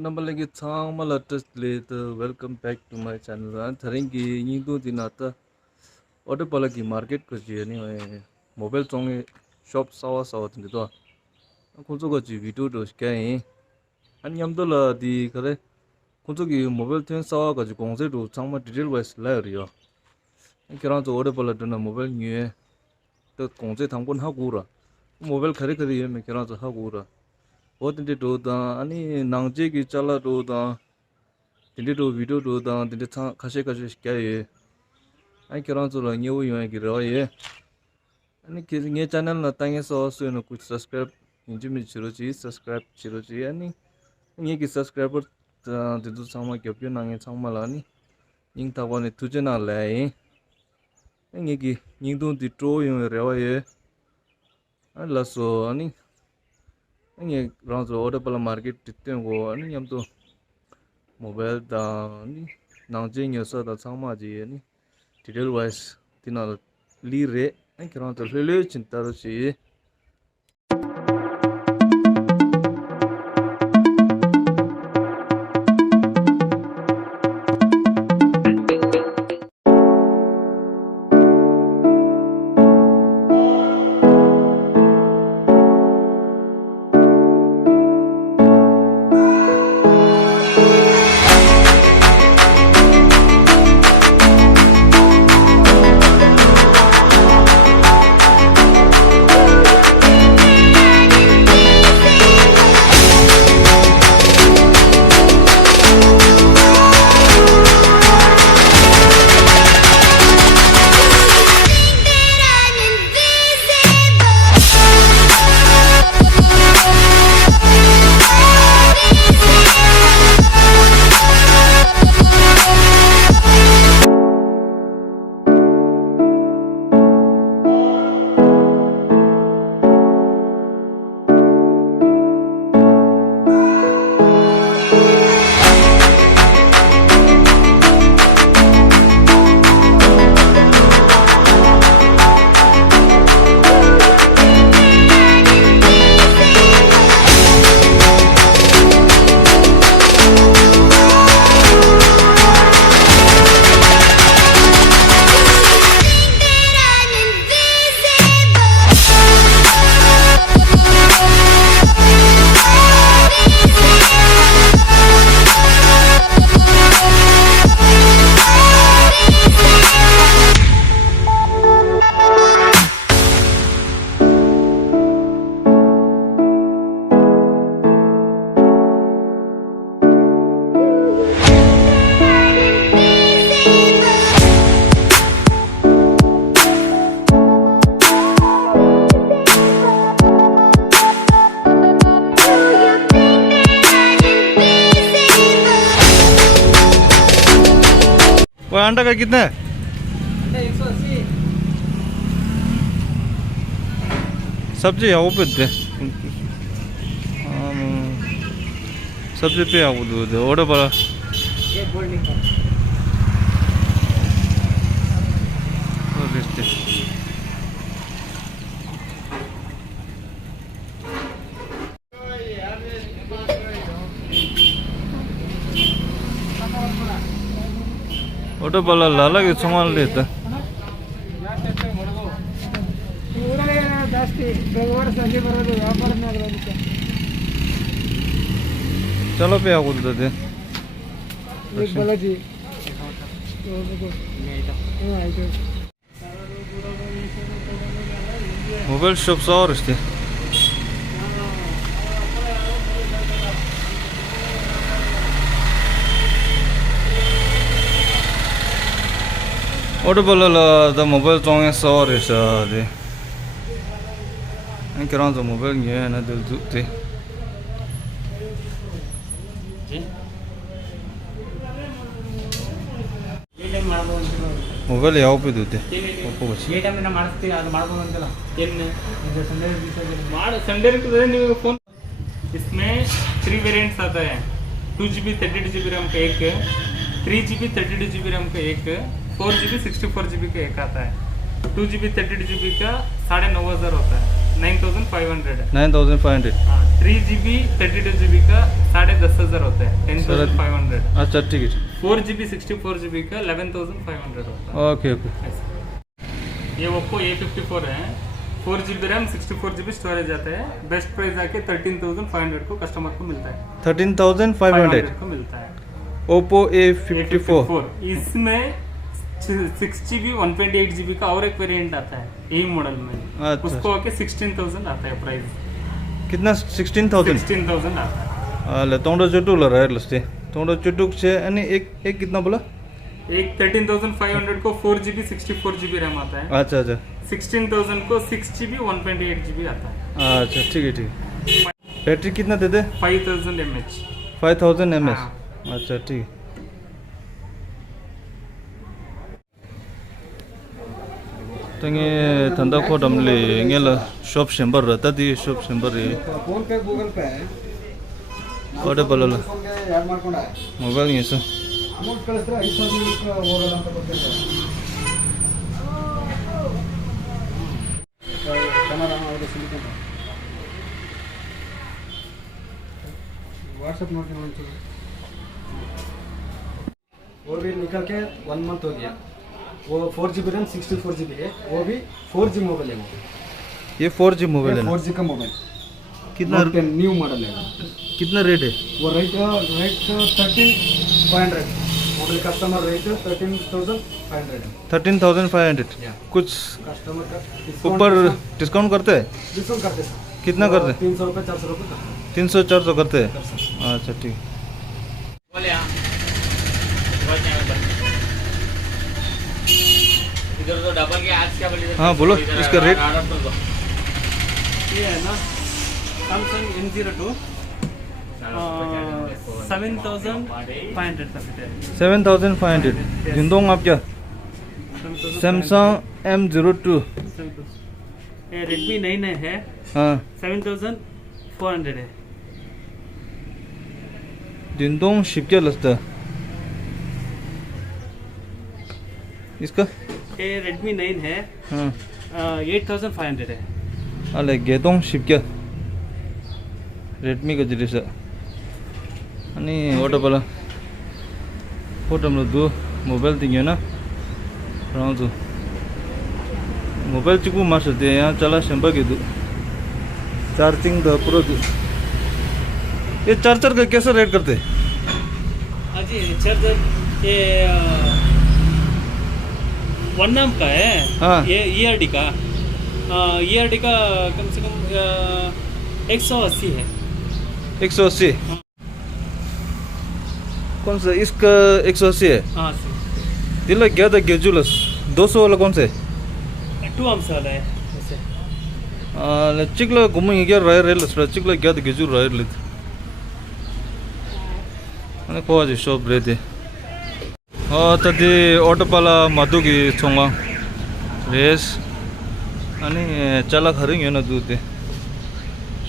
number lagi thang malatas later. Welcome back to my channel. An tharing ki yindu dinata order pala ki market ko ji ani mobile chong shop sawa tin to. An kunso ko ji video do skai. An yamdo la di kare kunso ki mobile ten sawa ka ji gongse do changma detail wise la riyo. An kiran to order pala dona mobile nye to gongse thangpon hagura. Mobile khare ye me kiran to hagura. Tinti do da ani nangje ki chala do da tinti do video do da tinti khashe kya ye ai kiran zo la nyewu yo ki ro ye ani ki nge channel na tang so so no kuch subscribe inji mi chiro ji subscribe chiro ji ani nge ki subscriber da du sama kyo pyo na nge changma la ni ning ta wa ne tuje na la ye nge ki ning do di tro yo ro ye an la so ani ini ranzo order pala market titte go ani yam to mobile da ni nangje nyosa da changma ji ani detail wise tinal li re ani kiran to lele chinta ro chi वो अंडा का कितना है? 180। सब्जी है वो पे दे सब्जी पे आओ दे ऑर्डर पड़ा ये गोल्डन का तो लिस्ट ऑर्डर पड़ा लाला के सामान लेता ಜಾಸ್ತಿ ಬೆಂಗಳೂರು ಸಂಜೆ ಬರೋದು ವ್ಯಾಪಾರ ಮಾಡೋದಕ್ಕೆ चलो पे आಗುತ್ತದೆ एक बालाजी ಆಯ್ತು ಮೊಬೈಲ್ ಶಾಪ್ ಸಾವಿರ ಅಷ್ಟೇ ऑर्डर बोला द मोबाइल चोंगे ಸಾವಿರ ಇದೆ किरण तो मोबाइल ये है ना दिल दुखते मोबाइल ಯಾವ पे दूते ये टाइम ना ಮಾಡ್ತೀರಾ ಅದು ಮಾಡಬಹುದು ಅಂತಲ್ಲ ಏನು ಇದು ಸಂಡೇ ಮಾಡ ಸಂಡೇ रे ನೀವು फोन इसमें 3 वेरिएंट्स आता है 2GB 32GB रैम का एक 3GB 32GB रैम का एक 4GB 64GB का एक आता है 2GB 32GB का 9,500 होता है 9,500 9,500 3GB 32GB का 10,500 होता है, 10,500। अच्छा ठीक है। 4GB 64GB का 11,500 होता ओके ओके। है ऐसे। ये ओप्पो A54 है, 4GB रैम 64GB स्टोरेज आता है। बेस्ट प्राइस आके 13,500 को कस्टमर को मिलता है। 13,500 को मिलता है ओप्पो A54। इसमें 6GB 128GB का और एक वेरिएंट आता है यही मॉडल में। अच्छा। उसको आके 16,000 आता है प्राइस। कितना 16,000? 16,000 आता है। अले तोंडो चुटू ल रहा है लस्ते तोंडो चुटुक से अनि एक कितना बोला? एक 13,500 को 4GB 64GB रैम आता है। अच्छा अच्छा 16,000 को 6GB 128GB आता है। अच्छा ठीक है ठीक है। बैटरी कितना देते? 5,000 mAh। 5,000 mAh। हाँ। अच्छा ठीक है। तंगे धंधा खोटम ले इंगेला शॉप शेंबर रहता थी शॉप शेंबर रे फोन पे गूगल पे ಒಡೆ ಬಲ್ಲಲ್ಲ ಯಾರು ಮಾಡ್ಕೊಂಡ ಮೊಬೈಲ್ ಯೂಸ್ ಅಮೌಂಟ್ ಕಳಿಸಿದ್ರೆ 5,000 ಹೋಗಲ್ಲ ಅಂತ ಗೊತ್ತಿಲ್ಲ ಕನ್ನಡ ಅವರು ಸಿಲಿಕನ್ व्हाट्सएप ನೋಡ್ತೀನಿ ಒಂಚೂರು वो भी निकल के 1 मंथ हो गया वो 4GB रैम 64GB है वो भी 4G मोबाइल है वो ये 4G मोबाइल है ना 4G का मोबाइल कितना न्यू मॉडल है कितना रेट है वो rate 13,500 mobile customer rate 13,500 13,500 Yeah. कुछ कस्टमर का ऊपर डिस्काउंट करते हैं डिस्काउंट करते हैं कितना करते हैं 300 रुपये 400 रुपये करते हैं 300-400 करते हैं कर सकते अच्छा ठीक बोले हाँ बहुत यहाँ पर इधर तो डबल के आज क्या बोले हाँ, बोलो, इसका रेट? ये है ना सैमसंग M02 7,500 का फिट है 7,500 जिंदोंग आप क्या 7,500 सैमसंग M02 ये रेडमी 9 है हाँ 7,400 है जिंदोंग शिप क्या लगता इसका ये रेडमी 9 है हाँ 8,500 है अले गेदोंग शिप क्या रेडमी का जरिसा अनि ऑटो वाला फोटो में दो मोबाइल दिंगे ना राउंड मोबाइल चिकू मार सकते हैं यहाँ चला शंबा के दो चार्जिंग द प्रो दो ये चार्जर का कैसा रेट करते हैं अजी चार्जर ये 1 नाम का है हाँ। ये ERD का ERD का कम से कम 180 है 180 कौन सा इसका 180 है हाँ सर दिल्ला क्या था गेजुलस 200 वाला कौन सा है 2 आर्म्स वाला है वैसे चिकला घूमेंगे क्या रायर रेल चिकला क्या था गेजू रायर लेते मैंने कहा जी शॉप रहते तदी ऑटो पाला मधु की छोंगा रेस अनि चला खरेंगे ना दूध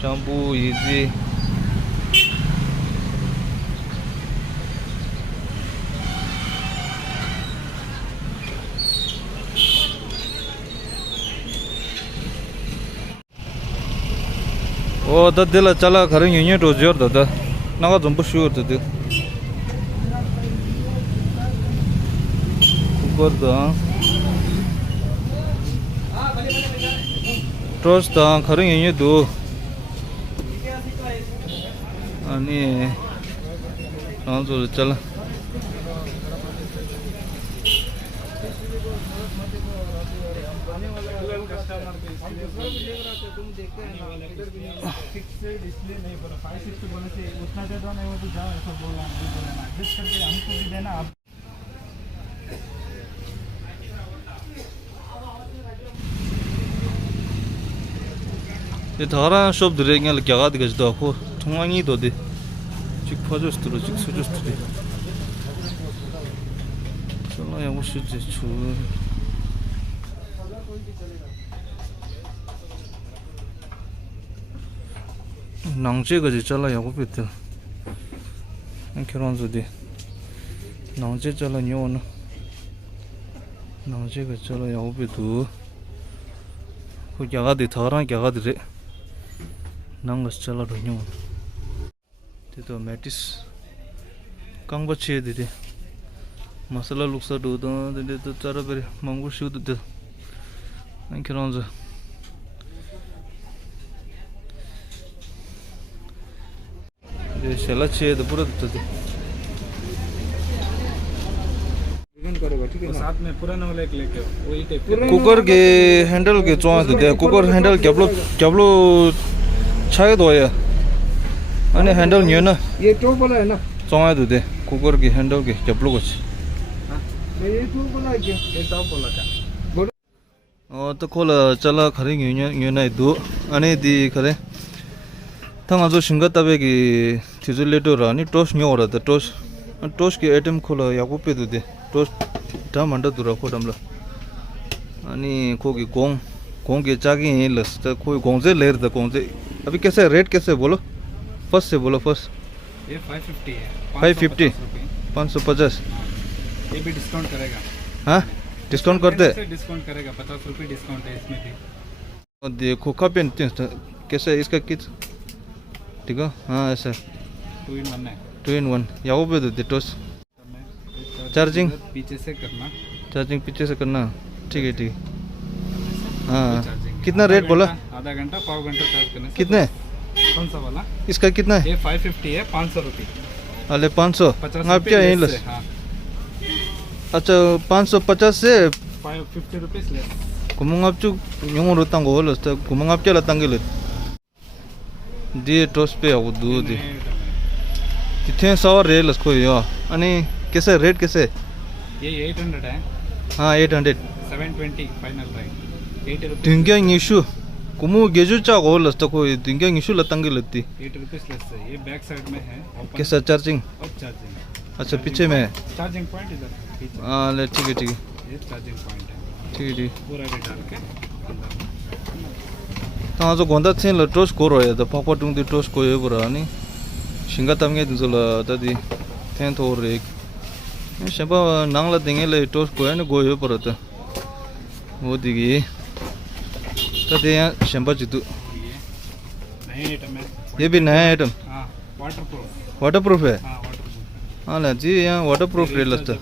शैम्पू इजी ओ दिला चला खरेंगे ये तो जोर दादा नागा तुम शुगर तो दे ऊपर दा ट्रस्ट दा खरेंगे ये दो अनि तो चला डिस्प्ले नहीं बोला 560 बोले से उतना ज़्यादा नहीं हो तो जाओ ऐसा बोलना एडजस्ट करके हमको भी देना आप ये थारा शॉप धरेंगे क्या गाद गज दो को ठुंगांगी दो दे चिक फजोस तो चिक सुजोस तो चलो या वो सुजे छु नांगचे गजे चला या वो बेटे अंकेरों जो दे नांगचे चला न्यो ना नांगचे गजे चला या वो बेटू को क्या गाद थारा क्या गाद रे नंगस चला रही हूँ तो मैटिस कंग बच्चे दे मसाला लुक्सा दो दे तो चारा बेरे मंगू शू दे नहीं करों जो ये शला छे तो पूरा दे साथ में पुराना वाला एक लेके वही टाइप कुकर के हैंडल के चौं दे कुकर हैंडल केबलो छाए दो या अने हैंडल न्यू ना ये टॉप वाला है ना चौं दे कुकर के हैंडल के केबलो कुछ ये टॉप वाला है क्या ये टॉप वाला का तो खोल चला खरे न्यू ना दो अने दी खरे थांगा जो सिंगा तबे की थिजु लेटो रानी टोस्ट न्यू और द टोस्ट के आइटम खोल याकू पे दे टोस्ट धा मंडा दुरा खोडमला अनि खोगी गोंग के चागी लस त कोई गोंजे लेर द गोंजे अभी कैसे रेट कैसे बोलो फर्स्ट से बोलो फर्स्ट ये 550 है 550 550 ये भी डिस्काउंट करेगा हाँ डिस्काउंट करते डिस्काउंट करेगा 50 रुपये डिस्काउंट है इसमें भी और देखो कपेन कैसे इसका किट ठीक है हाँ ऐसा 2 in 1 है 2 in 1 याओ पे दे टोस्ट चार्जिंग पीछे से करना चार्जिंग पीछे से करना ठीक है हाँ कितना रेट बोला आधा घंटा पाव घंटा चार्ज करने से कितने कौन सा वाला इसका कितना है ये 550 है 500 रुपये अरे 500 आप क्या यहीं लस हाँ अच्छा 550 से 550 रुपीज़ लेस कुमंग आप चु यूं रोतांग हो लस तो कुमंग आप क्या लतांगे ले दिए टोस्ट पे आओ दूध दे कितने सौ रे लस कोई यो अनि कैसे रेट कैसे ये 800 है हाँ 800 720 final price 80 rupees dinga ngishu kumu geju cha go las to कोई dinga ngishu लतांगे लगती 80 रुपीज़ लेस है ये बैक साइड में है open कैसा चार्जिंग और चार्जिंग अच्छा पीछे में है चार्जिंग पॉइंट इधर पीछे हाँ ले ठीक है ये चार्जिंग पॉइंट है ठीक है पूरा भी डाल के अंदर ता जो गोंदा छेन ल टोस्ट कोरो है तो पापा टुंग दी टोस्ट को ये बरा नी सिंगा तमगे दुल तदी थेन तो रे शबा नांगला देंगे ले टोस्ट को है न गो ये पर तो वो दिगी तदे शंबा जितु नए आइटम है ये भी नया आइटम हाँ वाटरप्रूफ है हाँ वाटरप्रूफ हाँ ना जी यहाँ वाटरप्रूफ रे लस्ता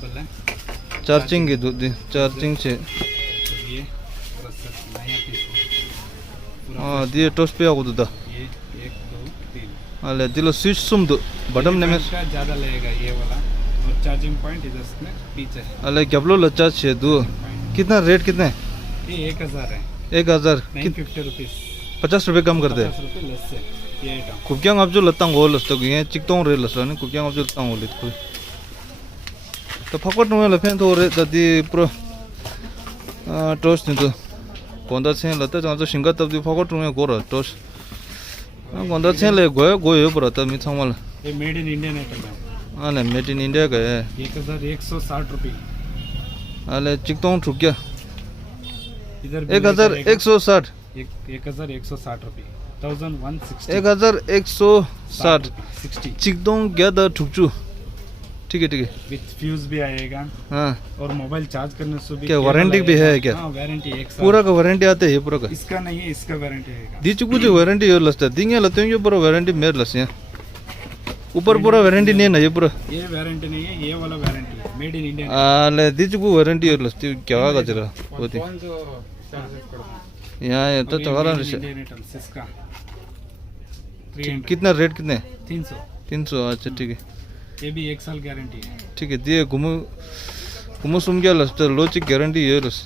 चार्जिंग के दो चार्जिंग से ये पूरा सेट नया पीस हाँ दिए टोस्ट पे आओ तो ये 1 2 3 अले दिलो स्विच सुम दो बटन ने में का ज़्यादा लगेगा ये वाला और चार्जिंग पॉइंट इधर में पीछे है अले केबलो लच्चा छे दो कितना रेट कितना है ये 1000 है 1000 950 रुपीज़ 50 रुपए कम कर दे 50 रुपये लेस है ये आइटम कुकियांग आप जो लतांग हो लस्तो ये चिकतोंग रे लसरा ने कुकियांग आप जो लतांग हो लेत कोई तो फकट नो लफेन तो रे ददी प्रो टोस्ट नि तो कोंदा छे लता जो सिंगा तब दी फकट नो गोरा टोस्ट कोंदा छे ले गोयो पर त मी छमल ये मेड इन इंडियन आइटम है अले मेड इन इंडिया का है 1160 रुपये अले चिकतोंग ठुकिया इधर 1160 1160 रुपये 1160 1160 60 चिकदोंग ग्यादा ठुकचू ठीक है विथ फ्यूज भी आएगा हाँ और मोबाइल चार्ज करने से भी क्या वारंटी भी है क्या हाँ वारंटी 1 साल पूरा का वारंटी आते है पूरा का इसका नहीं है इसका वारंटी आएगा दी चुकू जो वारंटी यो लसता दिंगे लते यो पूरा वारंटी मेरे लस है ऊपर पूरा वारंटी नहीं है ना ये पूरा ये वारंटी नहीं है ये वाला वारंटी है मेड इन इंडिया ले दी चुकू वारंटी यो लसती क्या गजरा होती यहाँ ये तो तगड़ा इंडियन आइटम्स इसका 300 कितना रेट कितने 300 300 अच्छा ठीक है ये भी 1 साल गारंटी है ठीक है दिए घुमो सुम क्या लसता लोचिक गारंटी ये लस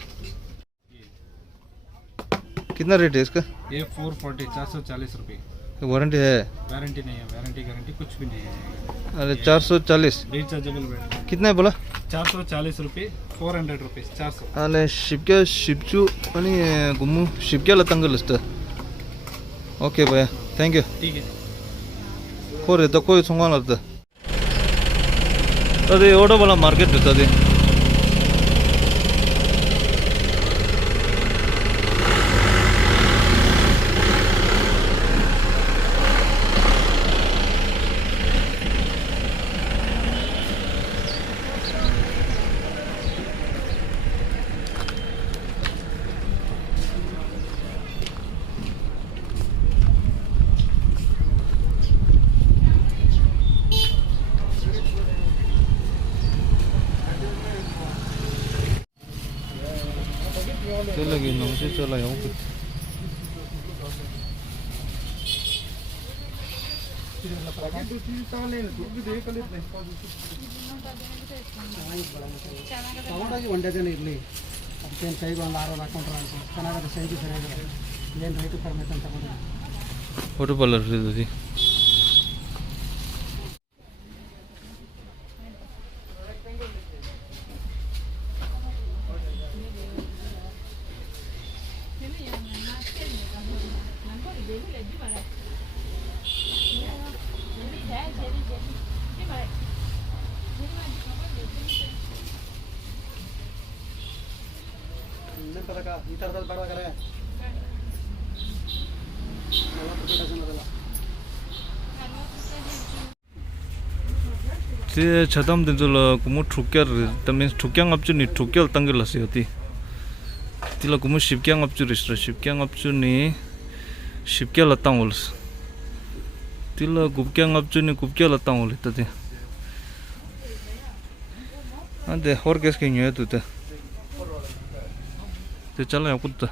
कितना रेट है इसका ये 440 440 रुपये वारंटी है वारंटी नहीं है वारंटी गारंटी कुछ भी नहीं है अरे 440 रिचार्जेबल बैटरी कितना है बोला 440 रुपये 400 रुपीज़ 400 अरे शिपक्या शिपचू आणि गुम्मू शिपक्याला तंगल असतं ओके भैया थैंक यू ठीक है हो रे तो कोई संगान अर्थ अरे ओडो वाला मार्केट होता दे lagi nong si chala yang ku ತಗೊಂಡೋಗಿ ಒಂದೇ ದಿನ ಇರಲಿ ಅದಕ್ಕೇನು ಕೈಗೆ ಒಂದು 6 ಹಾಕೊಂಡ್ರೆ ಅಂತ ಚೆನ್ನಾಗದು ಸೈಜು ಸರಿಯಾಗಿದೆ ಏನು ರೇಟು ಕಡಿಮೆ ಅಂತ ತಗೊಂಡು water parlor ri ಈ ಥರದಲ್ಲಿ ಬೇಡವಾಗರೆ 40 ಡಜನ್ ಅದಲ್ಲ 제 차담 된줄라 고모 툭결 때문에 툭경 앞주니 툭결 당길라서 어디 딜라 고모 십경 앞주리 있어 십경 앞주니 십결 땅 올스 딜라 굽경 앞주니 굽결 땅 올했다지 안데 호르게스게 녀도다 제 잘라 야꾸다